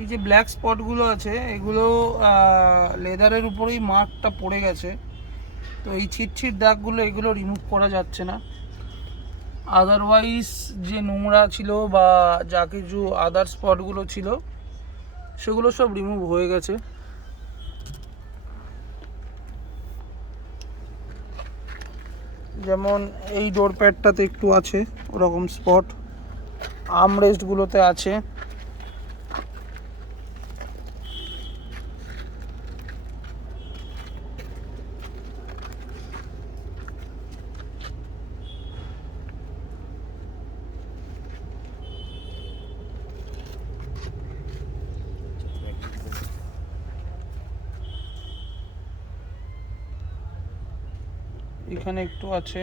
এই যে ব্ল্যাক স্পটগুলো আছে এগুলো লেদারের উপরেই মার্কটা পড়ে গেছে, তো এই ছিটছিট দাগগুলো এগুলো রিমুভ করা যাচ্ছে না। আদারওয়াইজ যে নোংরা ছিল বা যা কিছু আদার স্পটগুলো ছিল সেগুলো সব রিমুভ হয়ে গেছে। যেমন এই ডোর প্যাডটাতে একটু আছে ওরকম স্পট, আর্মরেস্টগুলোতে আছে। এখানে একটু আছে।